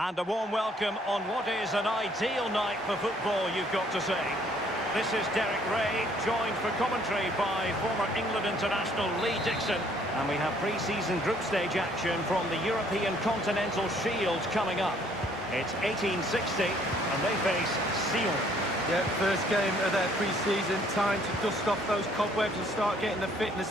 And a warm welcome on what is an ideal night for football, you've got to say. This is Derek Ray, joined for commentary by former England international Lee Dixon. And we have pre-season group stage action from the European Continental Shield coming up. It's 1860, and they face Sion. Yeah, first game of their pre-season. Time to dust off those cobwebs and start getting the fitness.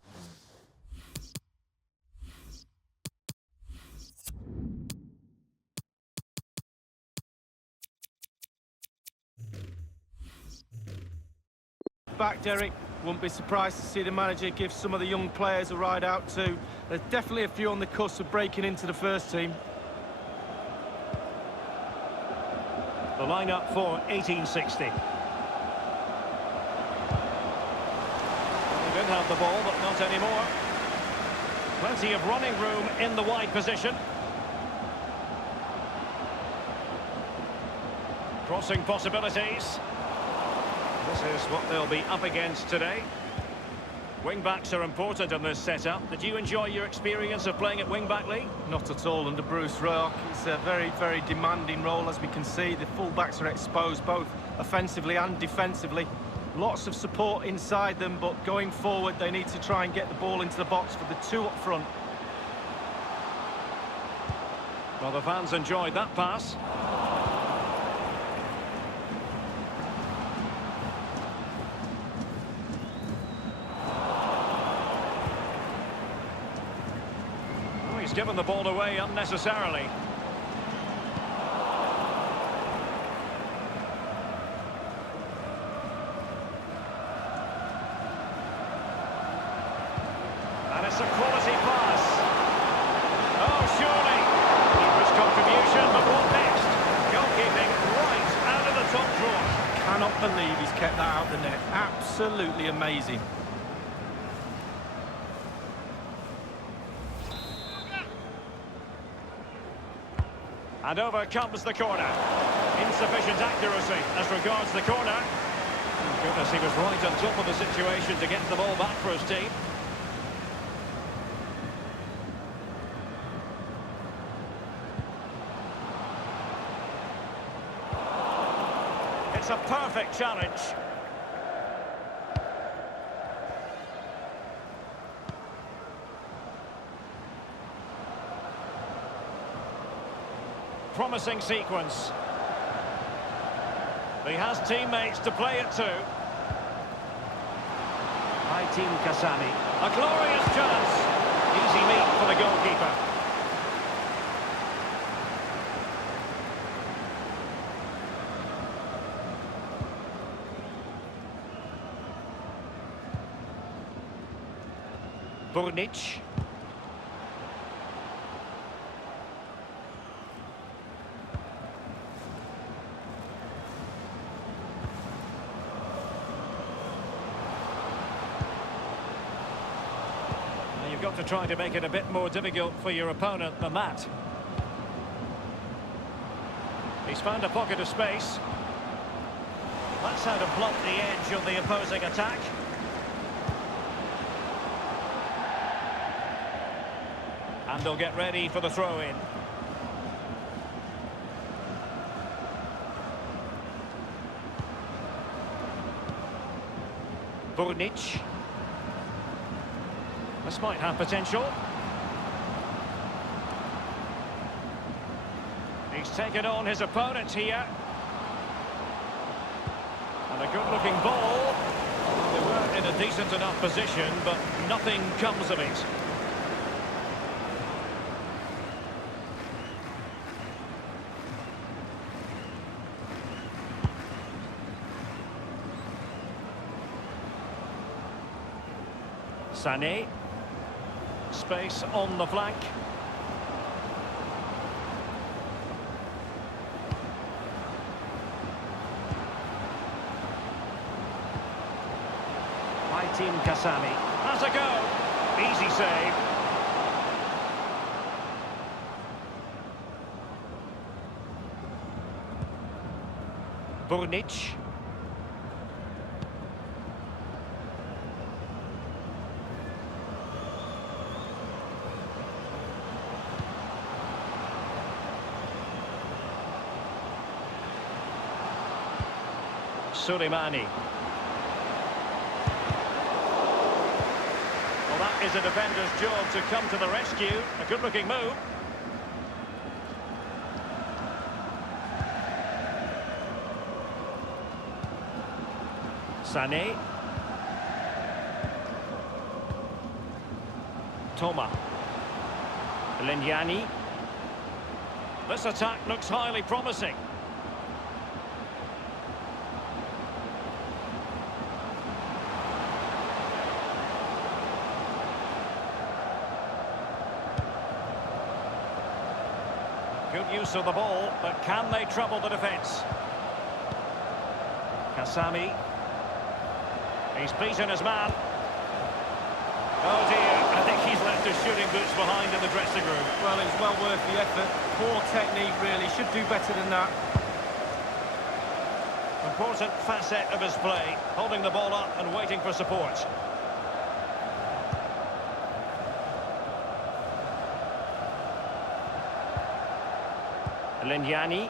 Back, Derek. Wouldn't be surprised to see the manager give some of the young players a ride out too. There's definitely a few on the cusp of breaking into the first team. The lineup for 1860. They did have the ball, but not anymore. Plenty of running room in the wide position. Crossing possibilities. This is what they'll be up against today. Wing-backs are important in this setup. Did you enjoy your experience of playing at wing-back, Lee? Not at all under Bruce Rock. It's a very, very demanding role, as we can see. The full-backs are exposed both offensively and defensively. Lots of support inside them, but going forward, they need to try and get the ball into the box for the two up front. Well, the fans enjoyed that pass. He's given the ball away unnecessarily. And it's a quality pass. Oh, surely. Keeper's contribution, but what next? Goalkeeping right out of the top drawer. Cannot believe he's kept that out of the net. Absolutely amazing. And over comes the corner. Insufficient accuracy as regards the corner. Oh, goodness, he was right on top of the situation to get the ball back for his team. It's a perfect challenge. Promising sequence. He has teammates to play it to. By Team Kasami. A glorious chance. Easy meet for the goalkeeper. Burnic. You've got to try to make it a bit more difficult for your opponent than that. He's found a pocket of space. That's how to blunt the edge of the opposing attack. And they'll get ready for the throw-in. Burnic. This might have potential. He's taken on his opponent here. And a good-looking ball. They were in a decent enough position, but nothing comes of it. Sané. Space on the flank. By Team Kasami. Has a go. Easy save. Burnic. Soleimani. Well, that is a defender's job to come to the rescue. A good-looking move. Sané. Toma. Lignani. This attack looks highly promising. Good use of the ball, but can they trouble the defence? Kasami. He's beaten his man. Oh dear, I think he's left his shooting boots behind in the dressing room. Well, it was well worth the effort. Poor technique, really. Should do better than that. Important facet of his play, holding the ball up and waiting for support. Lignani,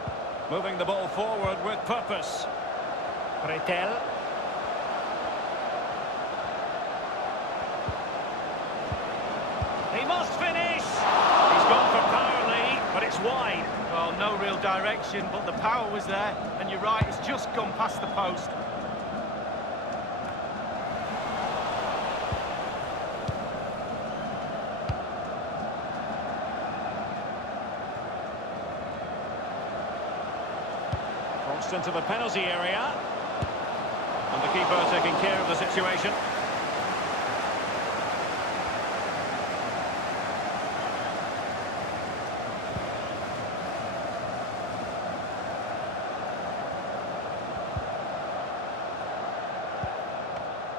moving the ball forward with purpose. Pretel. He must finish! He's gone for power lead, but it's wide. Well, no real direction, but the power was there. And you're right, it's just gone past the post. Crossed into the penalty area. And the keeper taking care of the situation.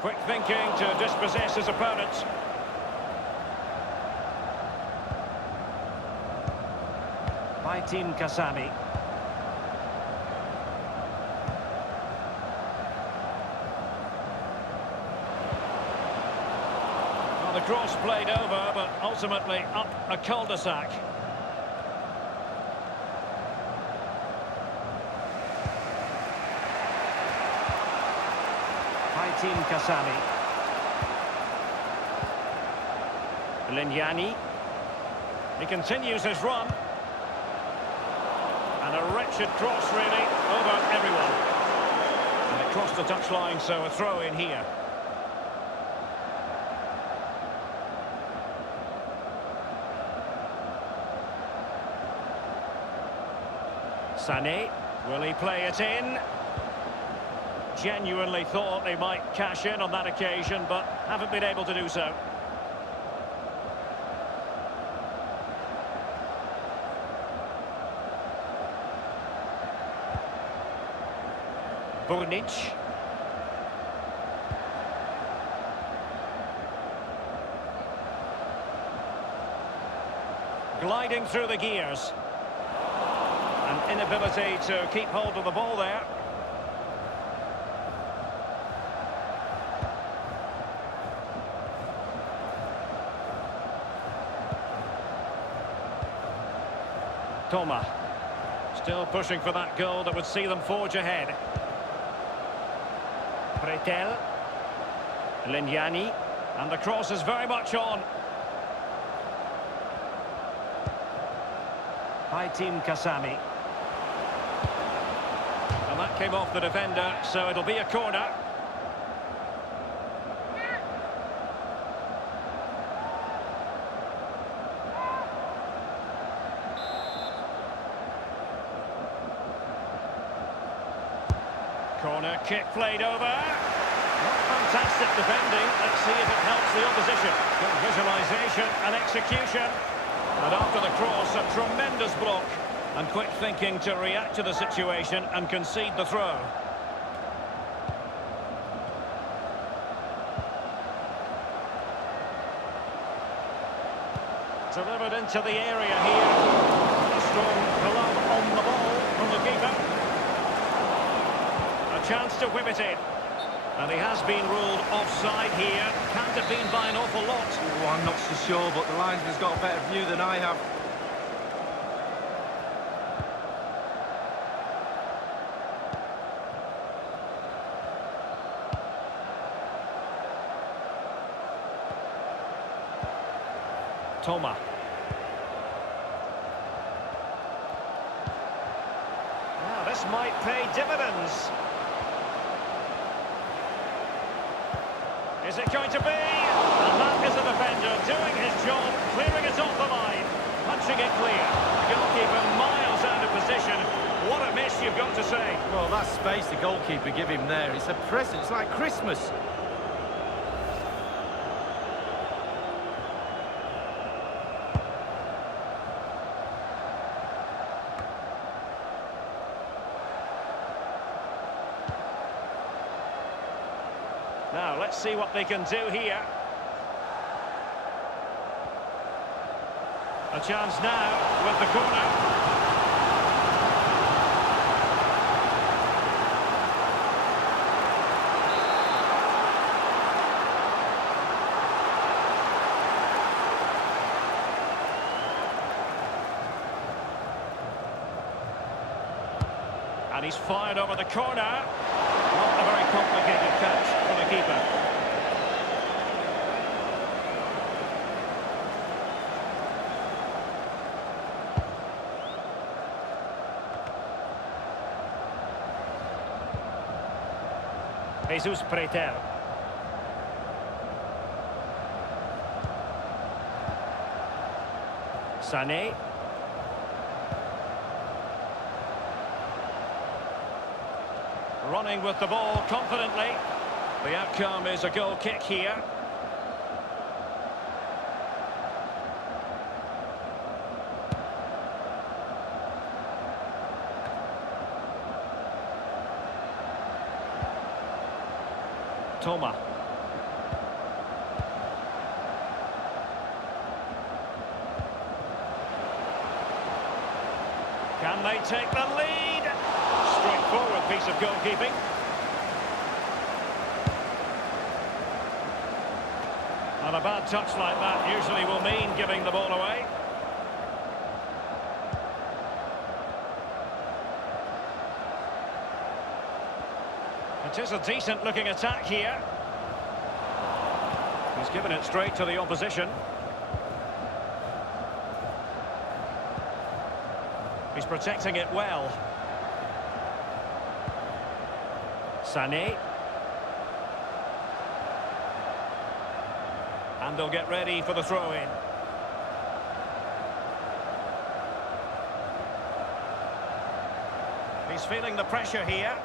Quick thinking to dispossess his opponent. By Team Kasami. Well, the cross played over, but ultimately up a cul-de-sac. Team Kasami. Lignani. He continues his run. And a wretched cross, really, over everyone. And it crossed the touchline, so a throw in here. Sané. Will he play it in? Genuinely thought they might cash in on that occasion, but haven't been able to do so. Burnic. Gliding through the gears. An inability to keep hold of the ball there. Toma, still pushing for that goal that would see them forge ahead. Pretel. Lignani. And the cross is very much on. By Team Kasami. And that came off the defender, so it'll be a corner. Corner kick played over. Not fantastic defending. Let's see if it helps the opposition. Good visualisation and execution. And after the cross, a tremendous block. And quick thinking to react to the situation and concede the throw. Delivered into the area here. A strong glove on the ball from the keeper. A chance to whip it in. And he has been ruled offside here. Can't have been by an awful lot. Oh, I'm not so sure, but the linesman's got a better view than I have. Toma. Now, this might pay dividends. Is it going to be? And that is a defender doing his job, clearing it off the line, punching it clear. The goalkeeper miles out of position. What a miss, you've got to say. Well, that space the goalkeeper give him there, it's a present, it's like Christmas. Now, let's see what they can do here. A chance now with the corner. And he's fired over the corner. Not a very complicated catch for the keeper. Jesus Pretel. Sané. Running with the ball confidently. The outcome is a goal kick here. Toma. Can they take the lead? Straightforward piece of goalkeeping. And a bad touch like that usually will mean giving the ball away. It is a decent looking attack here. He's given it straight to the opposition. He's protecting it well. Sané. And they'll get ready for the throw-in. He's feeling the pressure here.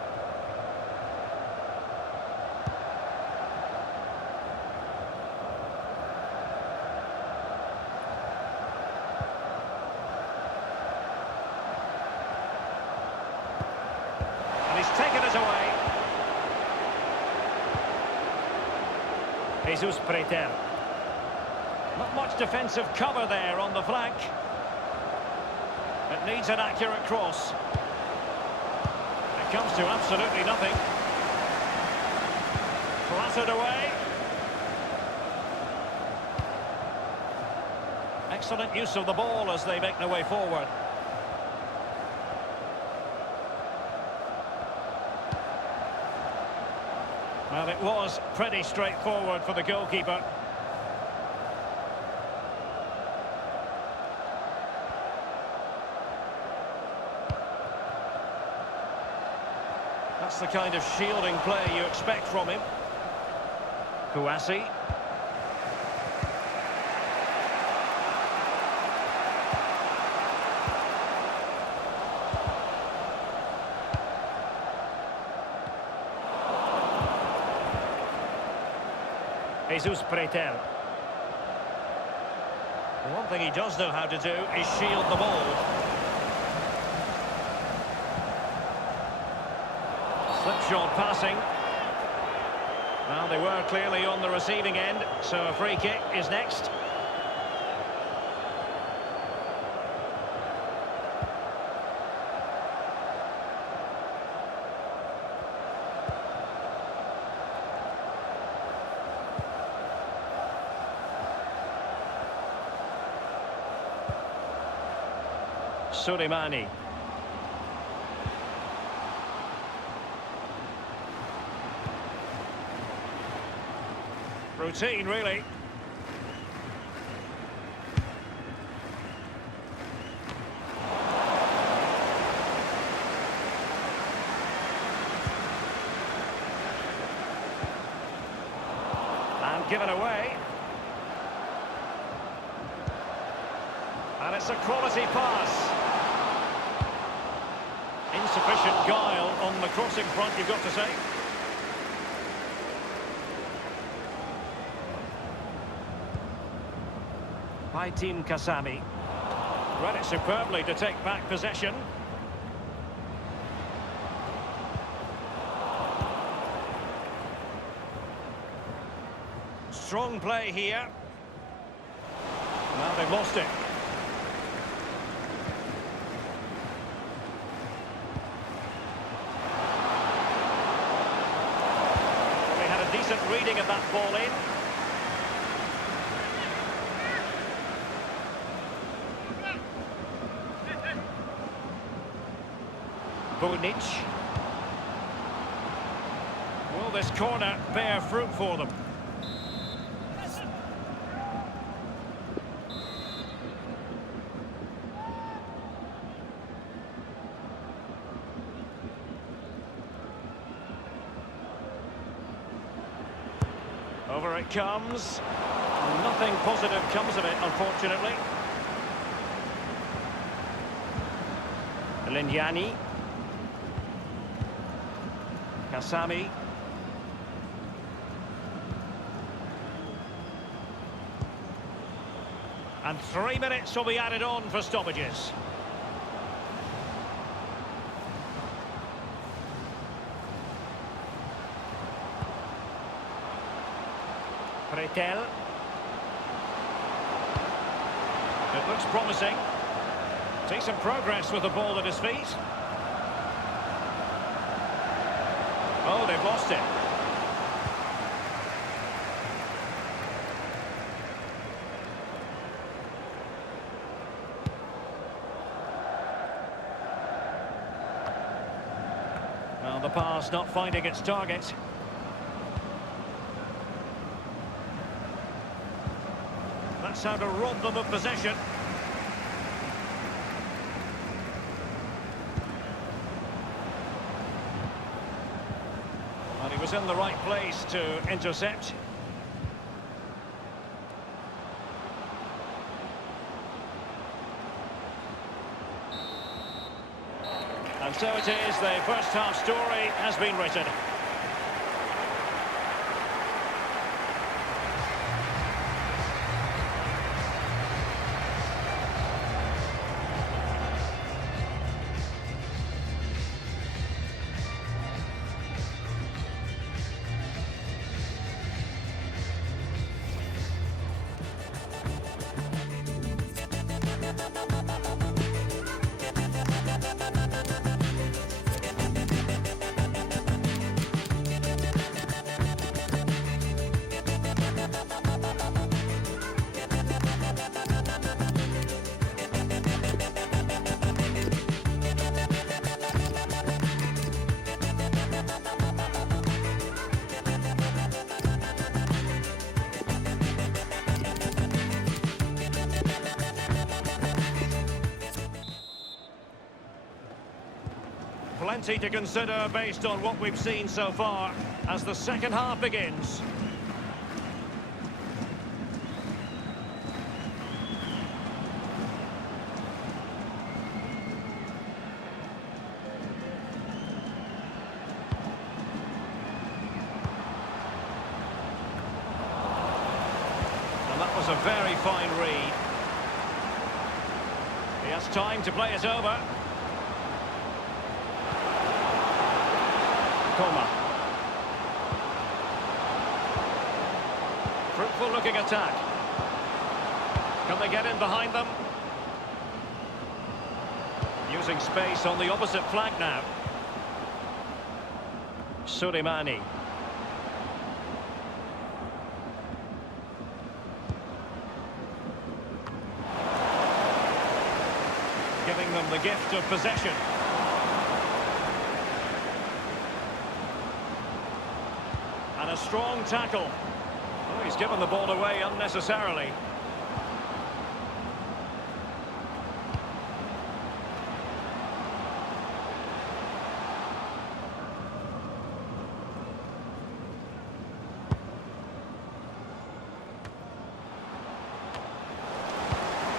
And he's taken it away. Jesus Pretel. Not much defensive cover there on the flank. It needs an accurate cross. It comes to absolutely nothing. Clattered away. Excellent use of the ball as they make their way forward. Well, it was pretty straightforward for the goalkeeper. That's the kind of shielding play you expect from him. Kouassi. Jesus Pretel. One thing he does know how to do is shield the ball. Slipshod passing. Well, they were clearly on the receiving end, so a free kick is next. Suleimani. Routine, really. given away. And it's a quality pass. Insufficient guile on the crossing front, you've got to say. Paitin Kasami. Read it superbly to take back possession. Strong play here. Now they've lost it. Well, they had a decent reading of that ball in. Bunic. Will this corner bear fruit for them? Over it comes. Nothing positive comes of it, unfortunately. Lignani. Kasami. And 3 minutes will be added on for stoppages. Pretel. It looks promising. Decent progress with the ball at his feet. Oh, they've lost it. Well, the pass not finding its target. That's how to rob them of possession. And he was in the right place to intercept. And so it is, the first half story has been written. Plenty to consider based on what we've seen so far as the second half begins. And that was a very fine read. He has time to play it over. Coma. Fruitful looking attack. Can they get in behind them? Using space on the opposite flank now. Suleimani. Giving them the gift of possession. And a strong tackle. Oh, he's given the ball away unnecessarily.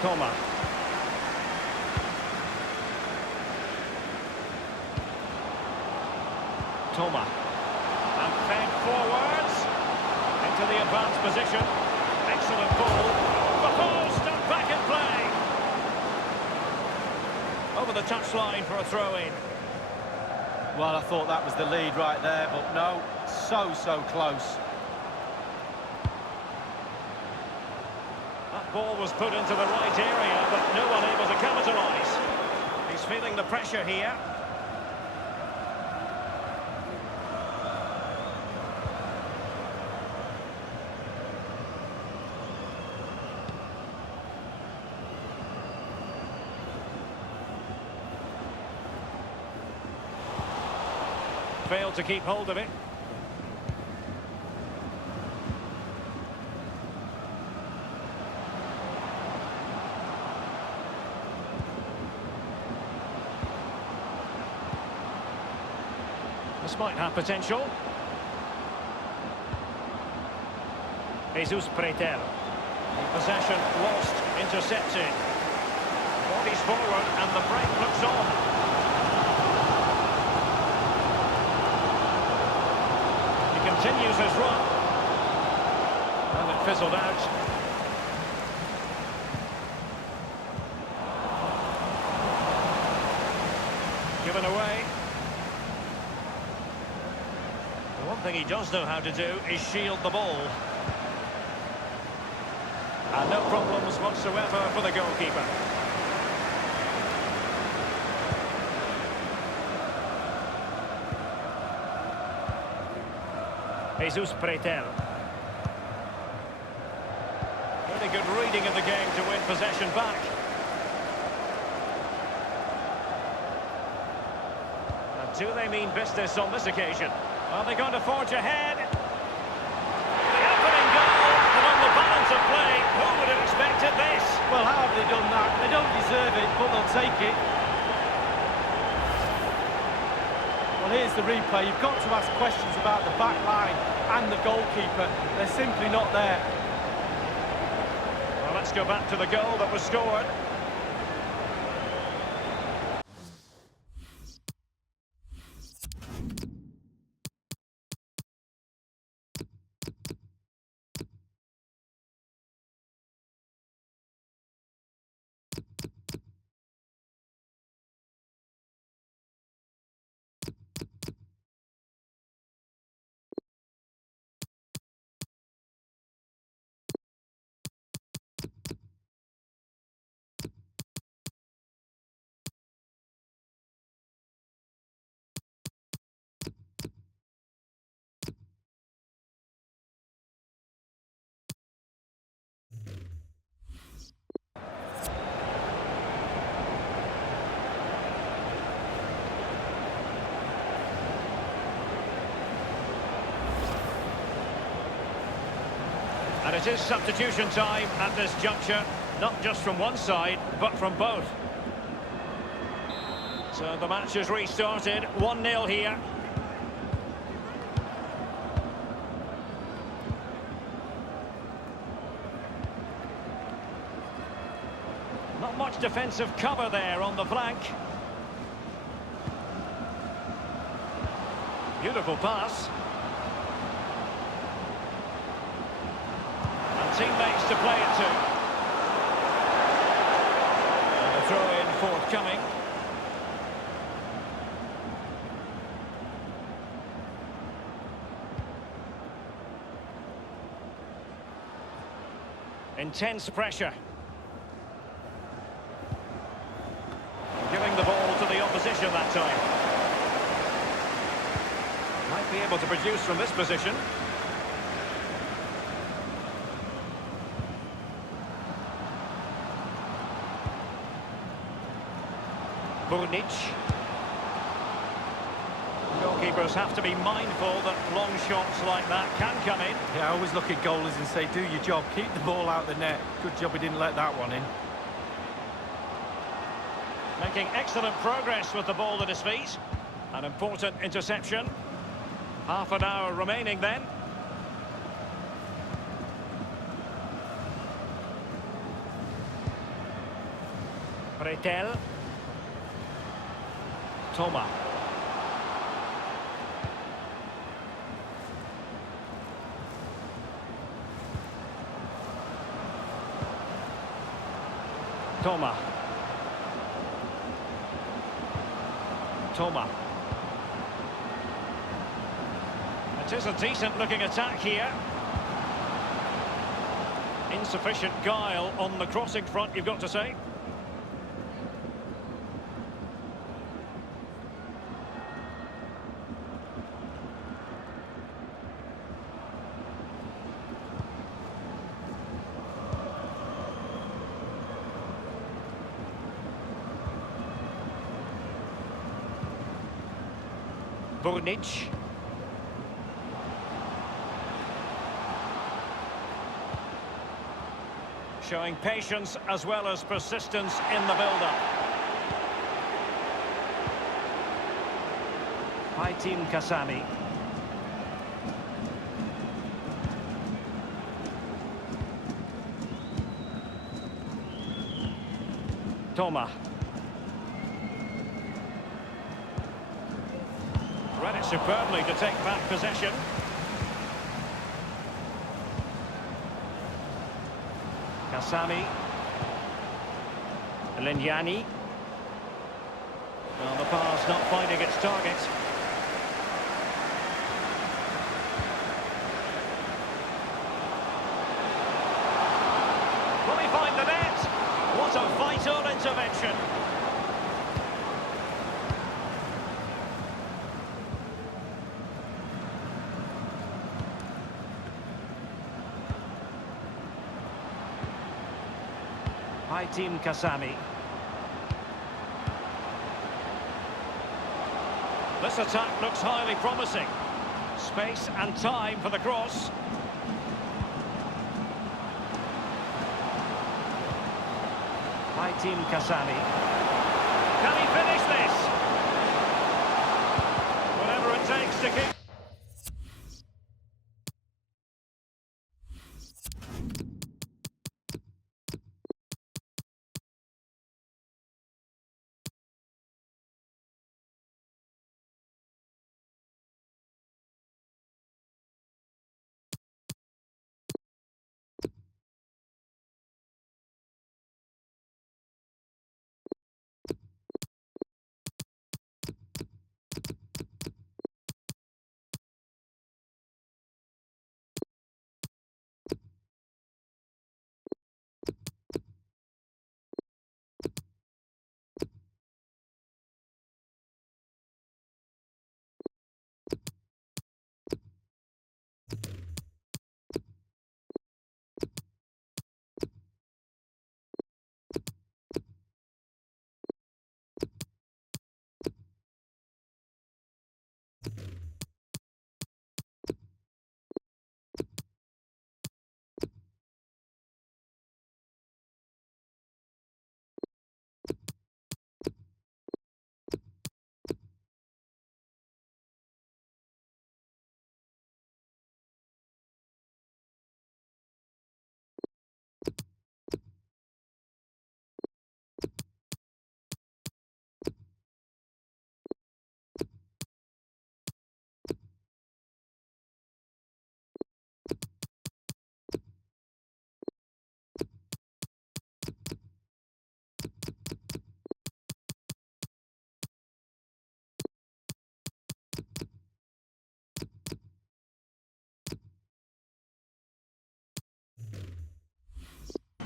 Toma. Toma. And fed forwards. Into the advanced position. Excellent ball. The post and back in play. Over the touchline for a throw-in. Well, I thought that was the lead right there, but no, so close. That ball was put into the right area, but no one able to capitalise. He's feeling the pressure here. Failed to keep hold of it. This might have potential. Jesus Pretel. Possession lost, intercepted. Bodies forward and the break looks on. Continues his run. And it fizzled out. Given away. The one thing he does know how to do is shield the ball. And no problems whatsoever for the goalkeeper. Jesus Pretel. Really good reading of the game to win possession back. And do they mean business on this occasion? Are they going to forge ahead? The opening goal, and on the balance of play, who would have expected this? Well, how have they done that? They don't deserve it, but they'll take it. Well, here's the replay. You've got to ask questions about the back line and the goalkeeper. They're simply not there. Well, let's go back to the goal that was scored. And it is substitution time at this juncture, not just from one side, but from both. So the match has restarted, 1-0 here. Not much defensive cover there on the flank. Beautiful pass. Teammates to play it to. And the throw-in forthcoming. Intense pressure. Giving the ball to the opposition that time. Might be able to produce from this position. Burnic. Goalkeepers have to be mindful that long shots like that can come in. Yeah, I always look at goalies and say, do your job, keep the ball out the net. Good job he didn't let that one in. Making excellent progress with the ball at his feet. An important interception. Half an hour remaining then. Retel. Toma. Toma. Toma. It is a decent-looking attack here. Insufficient guile on the crossing front, you've got to say. Burnic. Showing patience as well as persistence in the build-up. Team Kasami. Toma. Read it superbly to take back possession. Kasami. Lignani. Well, the pass not finding its target. Will he find the net? What a vital intervention. Team Kasami. This attack looks highly promising. Space and time for the cross. Team Kasami. Can he finish this? Whatever it takes to keep...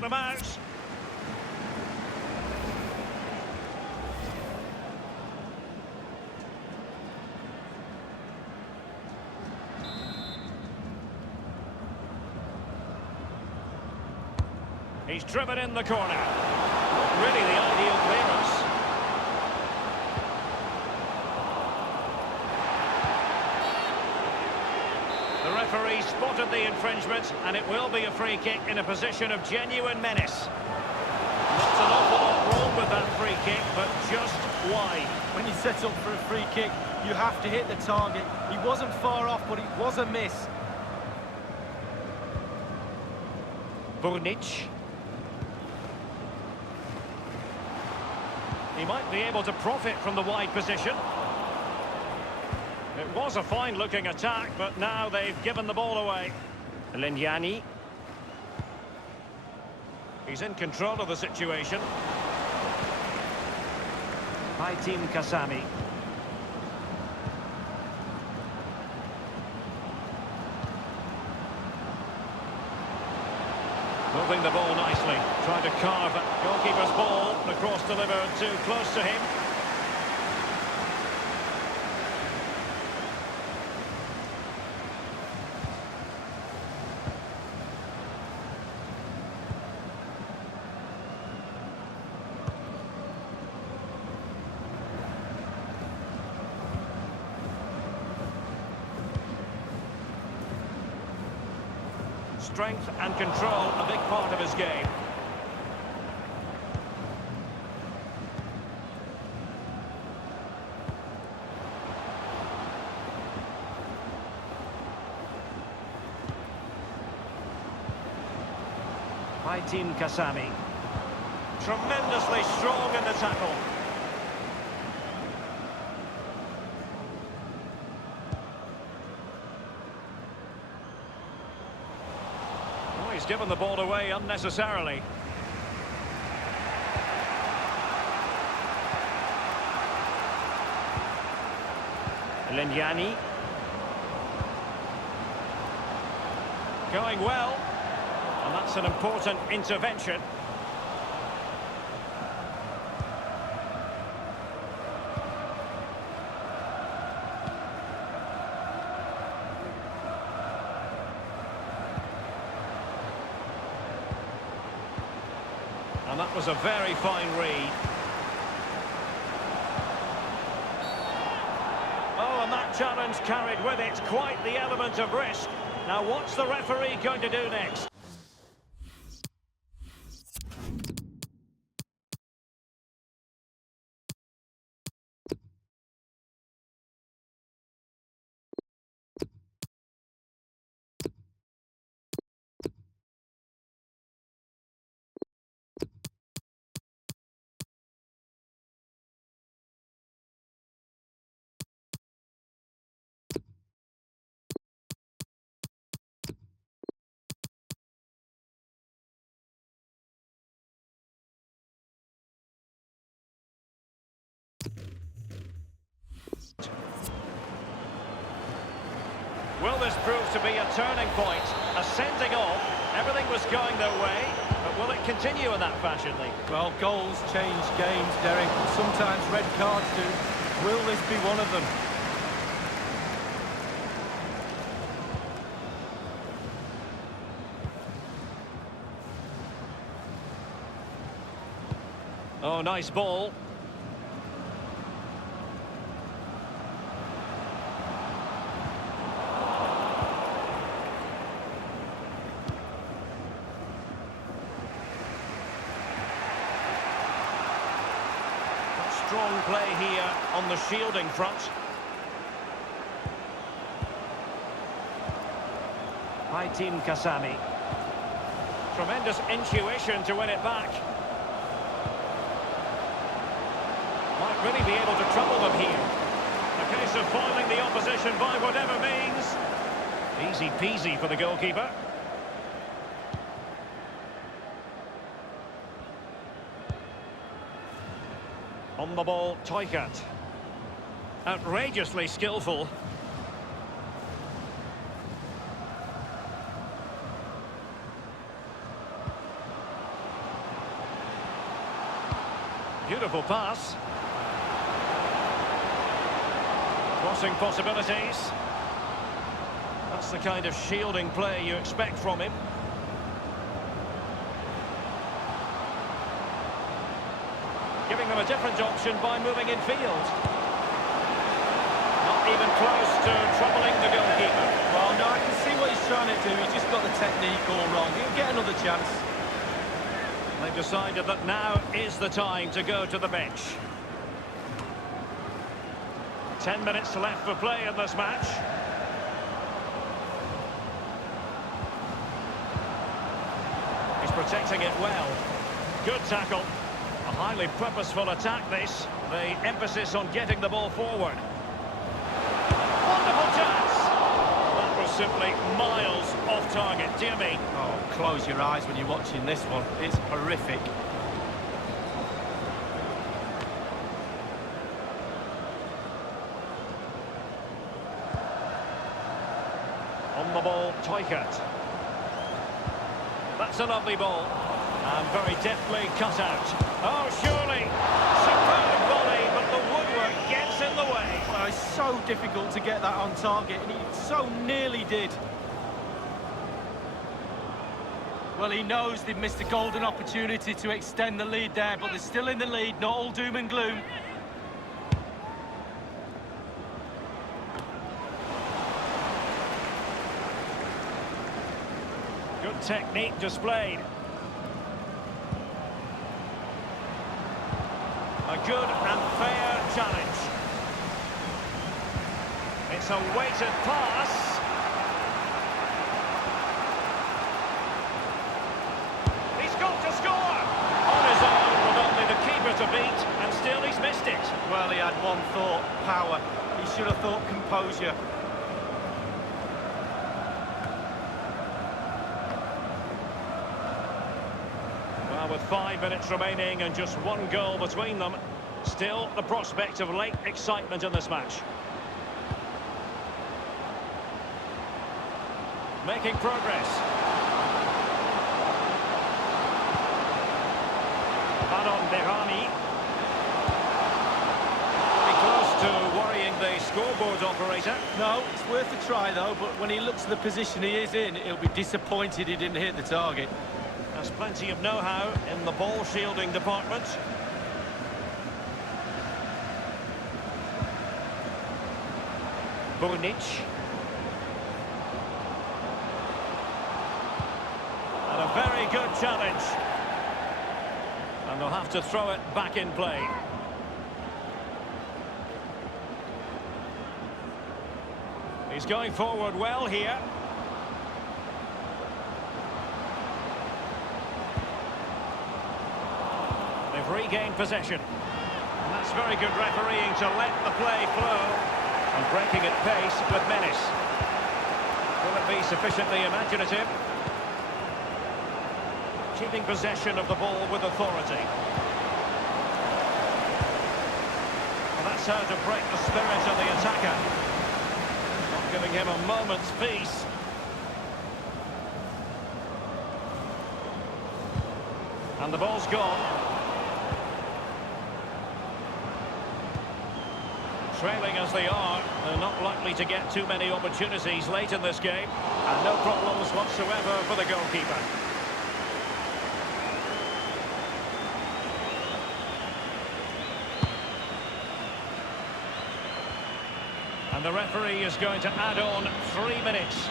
them out. He's driven in the corner. Not really the ideal clearance. The referee spotted the infringement, and it will be a free kick in a position of genuine menace. Not an awful lot wrong with that free kick, but just wide. When you set up for a free kick, you have to hit the target. He wasn't far off, but it was a miss. He might be able to profit from the wide position. It was a fine-looking attack, but now they've given the ball away. Lignani. He's in control of the situation. By Team Kasami. Moving the ball nicely, trying to carve it. Goalkeeper's ball, the cross delivered too close to him. Strength and control, a big part of his game. By Team Kasami. Tremendously strong in the tackle. He's given the ball away unnecessarily. Lignani. Going well. And that's an important intervention. And that was a very fine read. Oh, and that challenge carried with it quite the element of risk. Now, what's the referee going to do next? Will this prove to be a turning point? A sending off. Everything was going their way, but will it continue in that fashion, Lee? Well, goals change games, Derek. Sometimes red cards do. Will this be one of them? Oh, nice ball. Strong play here on the shielding front. By Team Kasami. Tremendous intuition to win it back. Might really be able to trouble them here. A case of foiling the opposition by whatever means. Easy peasy for the goalkeeper. On the ball, Toikat. Outrageously skillful. Beautiful pass. Crossing possibilities. That's the kind of shielding play you expect from him. Giving them a different option by moving in field. Not even close to troubling the goalkeeper. Well, no, I can see what he's trying to do. He's just got the technique all wrong. He'll get another chance. They've decided that now is the time to go to the bench. 10 minutes left for play in this match. He's protecting it well. Good tackle. A highly purposeful attack, this. The emphasis on getting the ball forward. Wonderful chance! That was simply miles off target, dear me. Oh, close your eyes when you're watching this one. It's horrific. On the ball, Toikert. That's a lovely ball. And very deftly cut out. Oh, surely. Superb volley, but the woodwork gets in the way. Well, it's so difficult to get that on target, and he so nearly did. Well, he knows they've missed a golden opportunity to extend the lead there, but they're still in the lead, not all doom and gloom. Good technique displayed. A good and fair challenge. It's a weighted pass. He's got to score! On his own with only the keeper to beat, and still he's missed it. Well, he had one thought, power. He should have thought composure. Well, with 5 minutes remaining and just one goal between them, still the prospect of late excitement in this match. Making progress. Baron Berami. Be close to worrying the scoreboard operator. No, it's worth a try, though, but when he looks at the position he is in, he'll be disappointed he didn't hit the target. There's plenty of know-how in the ball shielding department. Burnic. And a very good challenge. And they'll have to throw it back in play. He's going forward well here. They've regained possession. And that's very good refereeing to let the play flow. And breaking at pace with menace. Will it be sufficiently imaginative? Keeping possession of the ball with authority. And that's how to break the spirit of the attacker. Not giving him a moment's peace. And the ball's gone. Trailing as they are, they're not likely to get too many opportunities late in this game. And no problems whatsoever for the goalkeeper. And the referee is going to add on 3 minutes.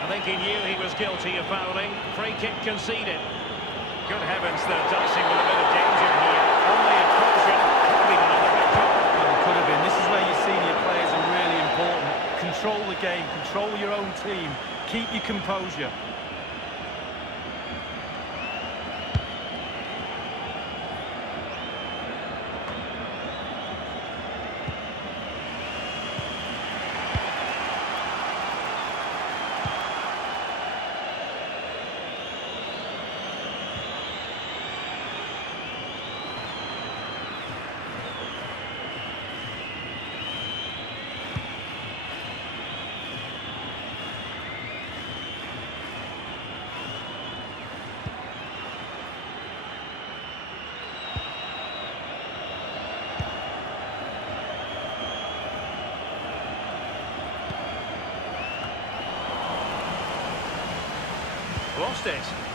I think he knew he was guilty of fouling. Free kick conceded. Good heavens, they're dicing with a bit of danger here. Only a caution. Could be another red card. Well, it could have been. This is where your senior players are really important. Control the game, control your own team, keep your composure. Lost it.